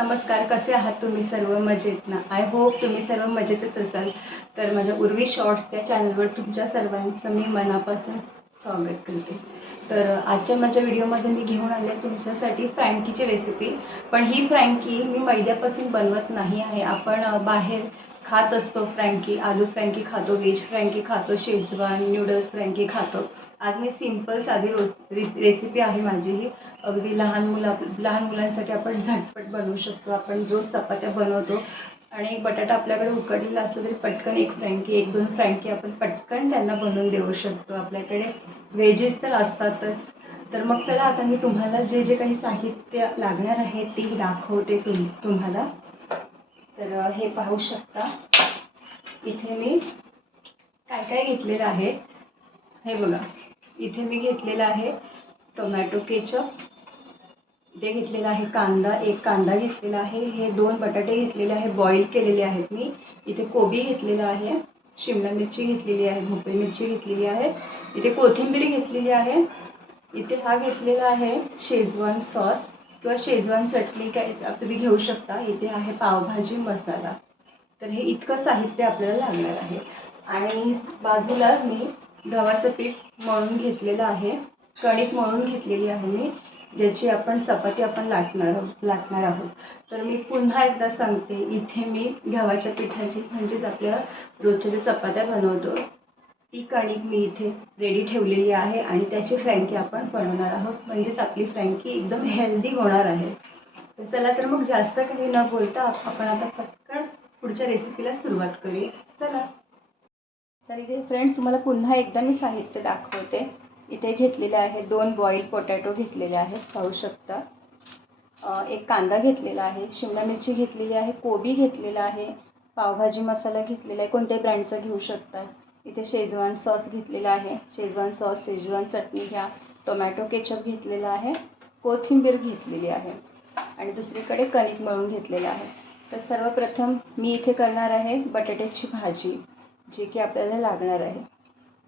नमस्कार कसे आहात तुम्ही सर्व? मजेत ना? आय होप तुम्ही सर्व मजेतच असाल. तर माझ्या उर्वी शॉर्ट्स या चॅनलवर तुमच्या सर्वांचं मी मनापासून स्वागत करते. तर आजच्या माझ्या व्हिडिओमध्ये मी घेऊन आले तुमच्यासाठी फ्रँकीची रेसिपी पण ही फ्रँकी मी मैद्यापासून बनवत नाही आहे. आपण बाहेर खात असतो फ्रँकी आलू फ्रँकी खातो व्हेज फ्रँकी खातो शेजवान न्यूडल्स फ्रँकी खातो. आज मी सिंपल साधी रोस रेस रेसिपी आहे माझी ही. अगदी लहान मुला लहान मुलांसाठी आपण झटपट बनवू शकतो. आपण रोज चपात्या बनवतो आणि बटाटा आपल्याकडे उकडलेला असतो तरी पटकन एक फ्रँकी एक दोन फ्रँकी आपण पटकन त्यांना बनवून देऊ शकतो. आपल्याकडे व्हेजेस तर असतातच. तर मग चला आता मी तुम्हाला जे जे काही साहित्य लागणार आहे ते दाखवते तुम तुम्हाला. तर हे पाहू शकता. इथे मी काय काय घेतलेलं आहे? हे बघा. इथे मी घेतलेलं आहे टोमॅटो केचप. इथे घेतलेला आहे कांदा एक कांदा घेतलेला आहे. हे दोन बटाटे घेतलेले आहे बॉईल केलेले आहेत मी. इथे कोबी घेतलेला आहे शिमला मिरची घेतलेली आहे भोपळी मिरची घेतलेली आहे. इथे कोथिंबीर घेतलेली आहे. इथे हा घेतलेला आहे शेजवान सॉस किंवा शेजवान चटणी काय तुम्ही घेऊ शकता. इथे आहे पावभाजी मसाला. तर हे इतकं साहित्य आपल्याला लागणार आहे. आणि बाजूला मी गव्हाचं पीठ मळून घेतलेलं आहे. कणिक मळून घेतलेली आहे मी ज्याची आपण चपाती आपण लाटणार आहोत लाटणार आहोत. तर मी पुन्हा एकदा सांगते इथे मी गव्हाच्या पिठाची म्हणजेच आपल्या रोजच्या ज्या चपात्या बनवतो ती कणिक मी इथे रेडी ठेवलेली आहे आणि त्याची फ्रँकी आपण बनवणार आहोत. म्हणजेच आपली फ्रँकी एकदम हेल्दी होणार आहे. तर चला तर मग जास्त काही न बोलता आपण आता पटकन पुढच्या रेसिपीला सुरुवात करूया. चला. तर इथे फ्रेंड्स तुम्हाला पुन्हा एकदा मी साहित्य दाखवते. इथे घेतलेले आहे दोन बॉईल पोटॅटो घेतलेले आहेत पाहू शकता. एक कांदा घेतलेला आहे शिमला मिरची घेतलेली आहे कोबी घेतलेला आहे पावभाजी मसाला घेतलेला आहे कोणत्याही ब्रँडचा घेऊ शकता. इथे शेजवान सॉस घेतलेला आहे शेजवान सॉस शेजवान चटणी घ्या. टोमॅटो केचप घेतलेला आहे कोथिंबीर घेतलेली आहे. आणि दुसरीकडे कणिक मळून घेतलेलं आहे. तर सर्वप्रथम मी इथे करणार आहे बटाट्याची भाजी. जे की आपल्याला लागणार आहे.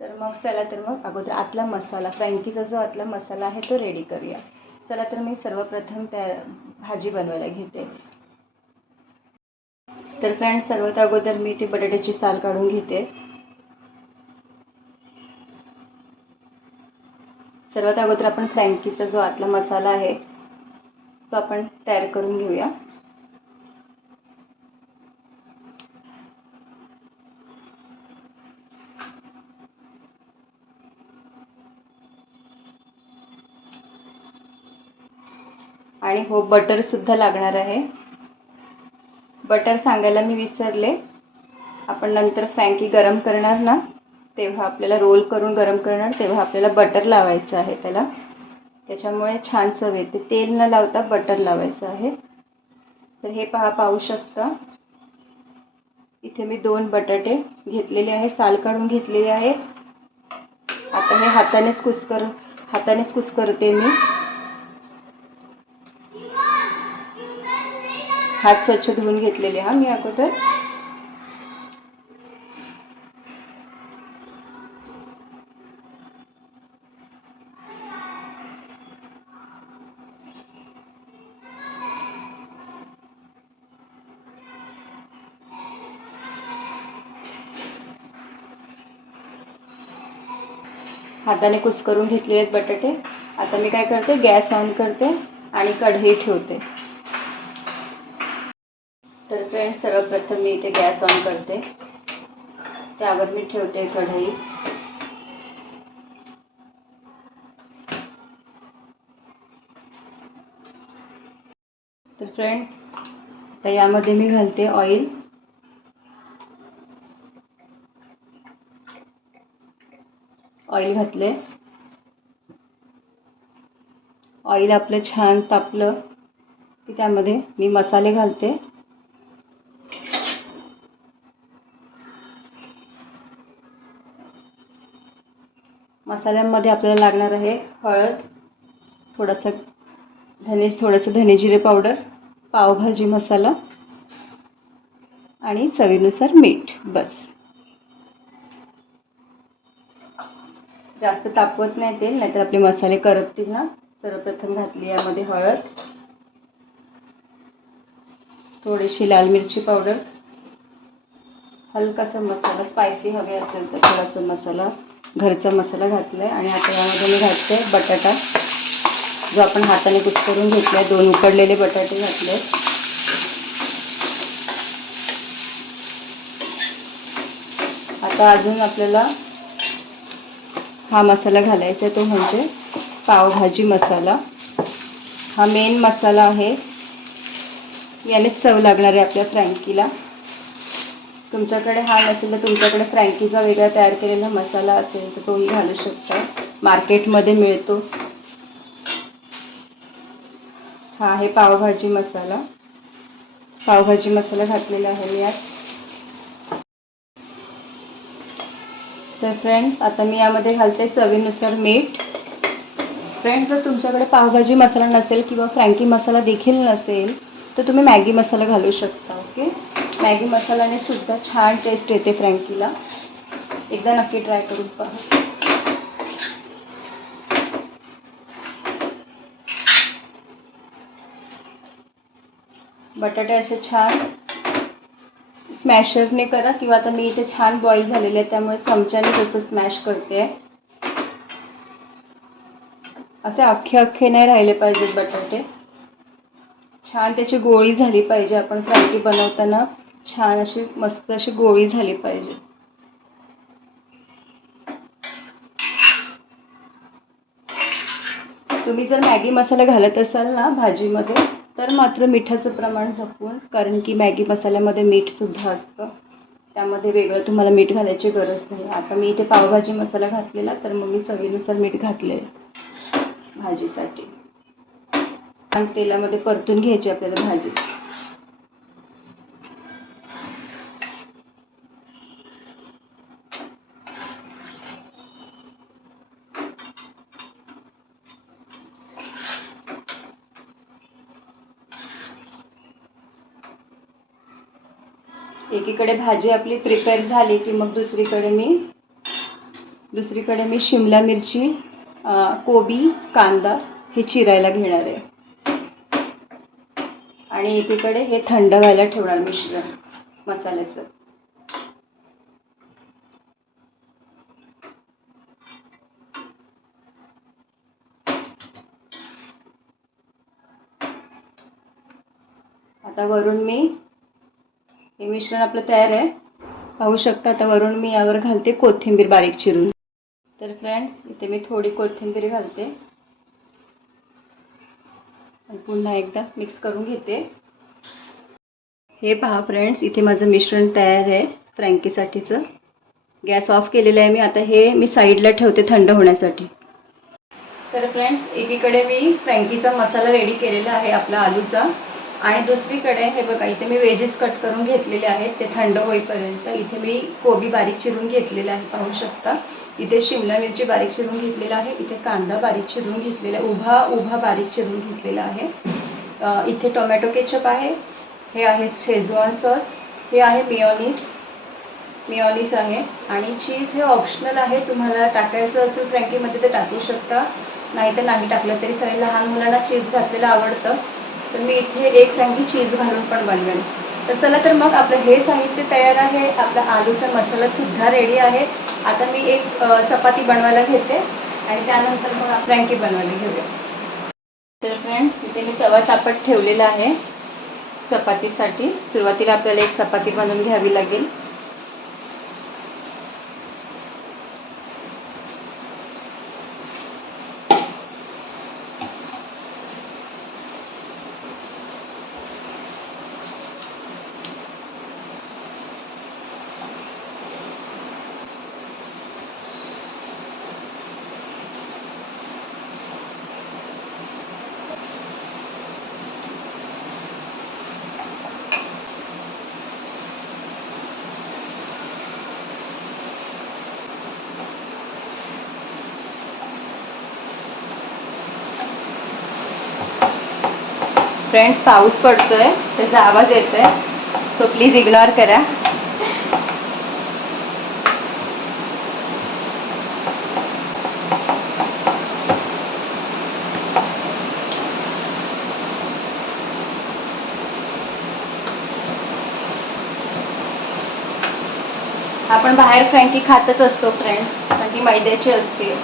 तर मग चला तर मग अगोदर आतला मसाला फ्रँकीचा जो आतला मसाला आहे तो रेडी करूया. चला तर मी सर्वप्रथम त्या भाजी बनवायला घेते. तर फ्रेंड्स सर्वात अगोदर मी ती बटाट्याची साल काढून घेते. सर्वात अगोदर आपण फ्रँकीचा जो आतला मसाला आहे तो आपण तयार करून घेऊया आणि हो बटरसुद्धा लागणार आहे. बटर सांगायला मी विसरले. आपण नंतर फ्रँकी गरम करणार ना तेव्हा आपल्याला रोल करून गरम करणार तेव्हा आपल्याला बटर लावायचं आहे त्याला. त्याच्यामुळे छान चव येते. तेल न लावता बटर लावायचं आहे. तर हे पहा पाहू शकता. इथे मी दोन बटाटे घेतलेले आहे साल काढून घेतलेले आहे. आता हे हातानेच कुस्कर हातानेच कुस्करते मी. हात स्वच्छ धुवून घेतलेले हा मी अगोदर. हाताने कुस्करून घेतलेले आहेत बटाटे. आता मी काय करते गॅस ऑन करते आणि कढई ठेवते. फ्रेंड फ्रेंड्स सर्वप्रथम मी इथे गॅस ऑन करते. त्यावर मी ठेवते कढई. तर फ्रेंड्स आता यामध्ये मी घालते ऑइल. ऑइल घातले. ऑइल आपलं छान तापलं की त्यामध्ये मी मसाले घालते. मसाल्यांमध्ये आपल्याला लागणार आहे हळद थोडंसं धने थोडंसं धनेजिरे पावडर पावभाजी मसाला आणि चवीनुसार मीठ बस. जास्त तापवत नाही तेल नाहीतर आपले मसाले करपतील ना. सर्वप्रथम घातली यामध्ये हळद थोडीशी लाल मिरची पावडर हलकासा मसाला स्पायसी हवे असेल तर थोडासा मसाला. घरचा मसाला घातला आहे आणि आता यामध्ये मी घातले बटाटा जो आपण हाताने कुस्करून घेतला आहे दोन उकडलेले बटाटे घातले. आता अजून आपल्याला हा मसाला घालायचा आहे तो म्हणजे पावभाजी मसाला. हा मेन मसाला आहे. याने चव लागणार आहे आपल्या फ्रँकीला. तुमच्याकडे हा नसेल तर तुमच्याकडे फ्रँकीचा वेगळा तयार केलेला मसाला असेल तर तोही घालू शकता. मार्केटमध्ये मिळतो. हा आहे पावभाजी मसाला. पावभाजी मसाला घातलेला आहे मी यात तर फ्रेंड्स आता मी यामध्ये घालते चवीनुसार मीठ. फ्रेंड्स जर तुमच्याकडे पावभाजी मसाला नसेल किंवा फ्रँकी मसाला देखील नसेल तर तुम्ही मॅगी मसाला घालू शकता ओके मॅगी मसाल्याने सुद्धा छान टेस्ट येते फ्रँकीला. एकदा नक्की ट्राय करून पहा. बटाटे असे छान स्मॅशरने करा किंवा आता मी इथे छान बॉईल झालेले आहे त्यामुळे चमच्याने तसं स्मॅश करते. असे अख्खे अख्खे नाही राहिले पाहिजेत बटाटे. छान त्याची गोळी झाली पाहिजे आपण फ्रायटी बनवताना. छान अशी मस्त अशी गोळी झाली पाहिजे. तुम्ही जर मॅगी मसाला घालत असाल ना भाजीमध्ये तर मात्र मिठाचं प्रमाण जपून कारण की मॅगी मसाल्यामध्ये मीठसुद्धा असतं. त्यामध्ये वेगळं तुम्हाला मीठ घालायची गरज नाही. आता मी इथे पावभाजी मसाला घातलेला तर मग मी चवीनुसार मीठ घातले भाजीसाठी. आणि तेलामध्ये परतून घ्यायची आपल्याला भाजी. एकीकडे भाजी आपली प्रिपेअर झाली की मग दुसरीकडे मी दुसरीकडे मी शिमला मिरची कोबी कांदा हे चिरायला घेणार आहे. आणि एकीकडे हे थंड व्हायला ठेवणार मिश्रण मसाल्याचं. आता वरून मी हे मिश्रण आपलं तयार आहे. पाहू शकता आता वरून मी यावर घालते कोथिंबीर बारीक चिरून. तर फ्रेंड्स इथे मी थोडी कोथिंबीर घालते. आणि पुन्हा एकदा मिक्स करून घेते. हे पहा फ्रेंड्स इथे माझं मिश्रण तयार आहे फ्रँकीसाठीचं. गॅस ऑफ केलेलं आहे मी. आता हे मी साईडला ठेवते थंड होण्यासाठी. तर फ्रेंड्स एकीकडे मी फ्रँकीचा मसाला रेडी केलेला आहे आपला आलूचा. आणि दुसरीकडे हे बघा इथे मी वेजेस कट करून घेतलेले आहेत. ते थंड होईपर्यंत इथे मी कोबी बारीक चिरून घेतलेला आहे पाहू शकता. इथे शिमला मिरची बारीक चिरून घेतलेला आहे. इथे कांदा बारीक चिरून घेतलेला आहे. उभा उभा बारीक चिरून घेतलेला आहे. इथे टोमॅटो केचप आहे. हे आहे शेजवान सॉस. हे आहे मिओनीज मिओनीज आहे. आणि चीज हे ऑप्शनल आहे. तुम्हाला टाकायचं असेल फ्रँकीमध्ये ते टाकू शकता. नाही तर नाही टाकलं तरी सगळ्या लहान मुलांना चीज घातलेलं आवडतं. तर मी इथे एक फ्रँकी चीज घालून पण बनवेन. तर चला तर मग आपलं हे साहित्य तयार आहे. आपला आलूचा मसालासुद्धा रेडी आहे. आता मी एक चपाती बनवायला घेते आणि त्यानंतर मग फ्रँकी बनवायला घेऊया. तर फ्रेंड्स तिथे मी तवा तापत ठेवलेला आहे. चपातीसाठी सुरुवातीला आपल्याला एक चपाती बनवून घ्यावी लागेल. फ्रेंड्स पाऊस पडतोय त्याचा आवाज येतोय. सो प्लीज इग्नोर करा. आपण बाहेर फ्रँकी खातच असतो फ्रेंड्स पण ती मैद्याची असते.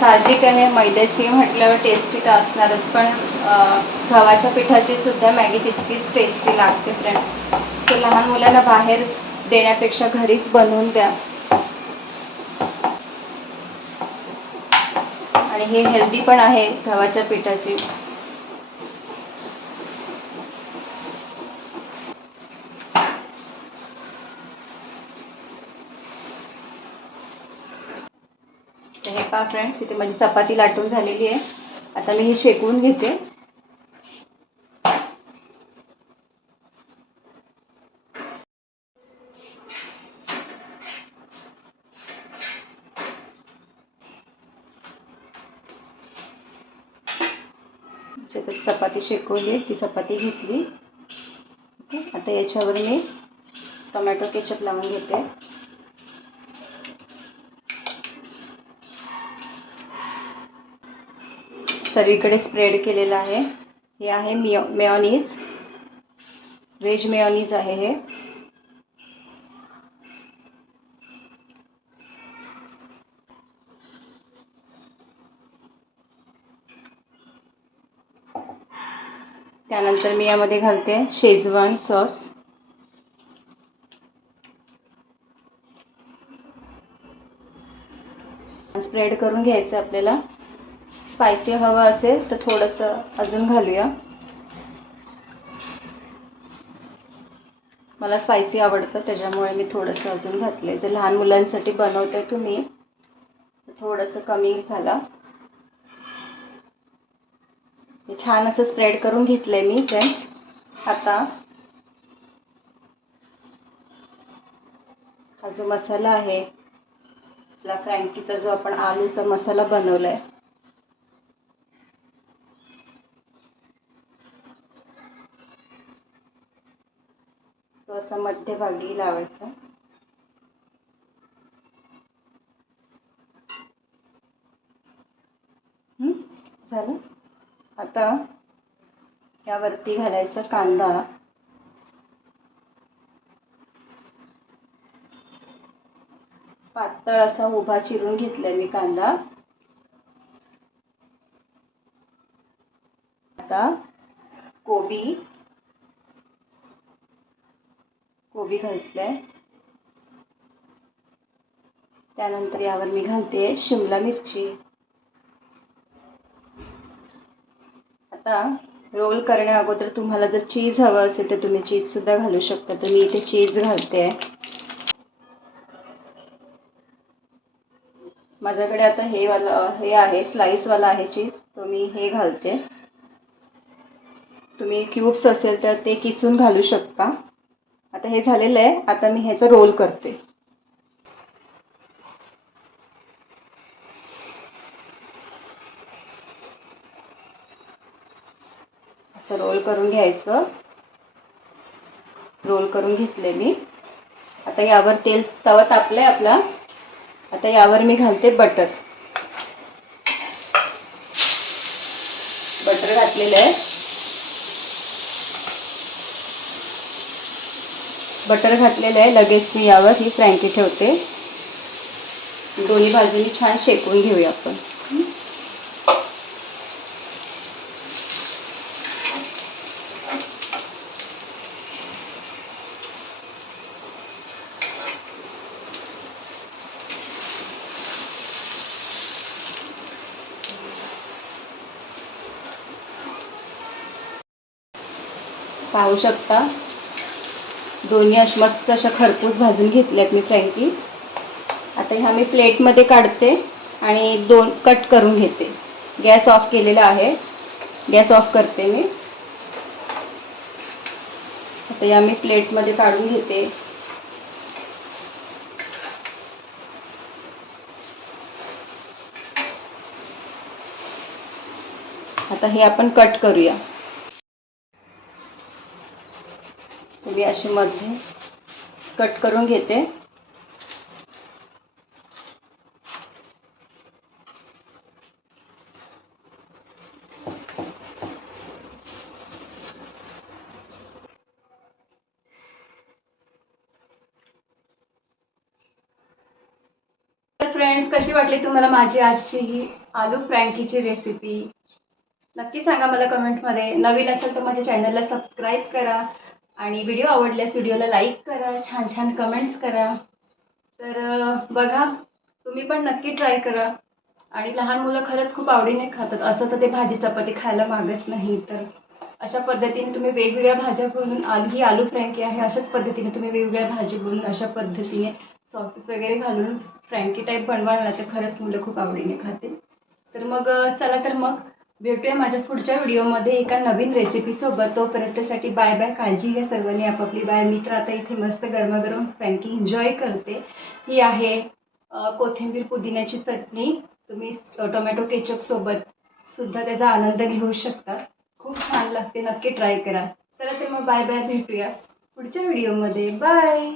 साहजिक आहे मैद्याची म्हटल्यावर टेस्टी तर असणारच पण गव्हाच्या पिठाची सुद्धा मॅगी तितकीच टेस्टी लागते फ्रेंड्स सो लहान मुलांना बाहेर देण्यापेक्षा घरीच बनवून द्या. आणि हे हेल्दी पण आहे गव्हाच्या पिठाची. हे पहा फ्रेंड्स इथे माझी चपाती लाटून झालेली आहे. आता मी हे शेकवून घेते. चपाती शेकवली ती चपाती घेतली. ओके. आता याच्यावर मी टोमॅटो केचप लावून घेते. सर्वीकडे स्प्रेड केलेलं आहे. हे आहे मिओ मेऑनीज व्हेज मेऑनीज आहे हे. त्यानंतर मी यामध्ये घालते शेजवान सॉस. स्प्रेड करून घ्यायचं आपल्याला. स्पायसी हवं असेल तर थोडंसं अजून घालूया. मला स्पायसी आवडतं त्याच्यामुळे मी थोडंसं अजून घातलं आहे जर लहान मुलांसाठी बनवते तुम्ही तर थोडंसं कमी घाला. हे छान असं स्प्रेड करून घेतलं आहे मी फ्रेंड्स आता हा जो मसाला आहे आपला फ्रँकीचा जो आपण आलूचा मसाला बनवला आहे तो असा मध्यभागी लावायचा. झालं? आता यावरती घालायचा कांदा. पातळ असा उभा चिरून घेतलाय मी कांदा. आता कोबी. कोबी घातलाय. त्यानंतर यावर मी घालते शिमला मिरची. आता रोल करण्या अगोदर तुम्हाला जर चीज हवं असेल तर तुम्ही चीज सुद्धा घालू शकता. तर मी इथे चीज घालते. माझ्याकडे आता हे वाला हे आहे स्लाइसवाला आहे चीज तो मी हे घालते. तुम्ही क्यूब्स असेल तर ते किसून घालू शकता. आता हे झालेलं आहे. आता मी ह्याचं रोल करते. असं रोल करून घ्यायचं. रोल करून घेतले मी. आता यावर तेल तवा तापलाय आपला. आता यावर मी घालते बटर बटर घातलेलं आहे. बटर घातलेलं आहे. लगेच मी यावर ही फ्रँकी ठेवते. दोन्ही बाजूनी छान शेकून घेऊया आपण. पाहू शकता. दोन्ही अशा मस्त अशा खरपूस भाजून घेतल्यात मी फ्रँकी. आता ह्या मी प्लेटमध्ये काढते आणि दोन कट करून घेते. गॅस ऑफ केलेला आहे. गॅस ऑफ करते मी. आता या मी प्लेटमध्ये काढून घेते. आता हे आपण कट करूया. मी अशी मध्ये कट करून घेते. फ्रेंड्स कशी वाटली तुम्हाला माझी आजची ही आलू फ्रँकीची रेसिपी नक्की सांगा मला कमेंटमध्ये नवीन असेल तर माझ्या चॅनलला सबस्क्राईब करा. आणि व्हिडिओ आवडल्यास व्हिडिओला लाईक करा छान छान कमेंट्स करा. तर बघा तुम्ही पण नक्की ट्राय करा. आणि लहान मुलं खरंच खूप आवडीने खातात. असं तर ते भाजी चपाती खायला मागत नाही तर अशा पद्धतीने तुम्ही वेगवेगळ्या भाज्या बनवून आलू ही आलू फ्रँकी आहे अशाच पद्धतीने तुम्ही वेगवेगळ्या भाजी बनवून अशा पद्धतीने सॉसेस वगैरे घालून फ्रँकी टाईप बनवाल ना तर खरंच मुलं खूप आवडीने खातील. तर मग चला तर मग भेटूया माझ्या पुढच्या व्हिडिओमध्ये एका नवीन रेसिपीसोबत तोपर्यंतसाठी बाय बाय काळजी घ्या सर्वांनी. आपापली बाय मी तर आता इथे मस्त गरमागरम फ्रँकी एन्जॉय करते. ही आहे कोथिंबीर पुदिन्याची चटणी. तुम्ही टोमॅटो केचपसोबत सुद्धा त्याचा आनंद घेऊ शकता. खूप छान लागते. नक्की ट्राय करा. चला तर मग बाय बाय भेटूया पुढच्या व्हिडिओमध्ये. बाय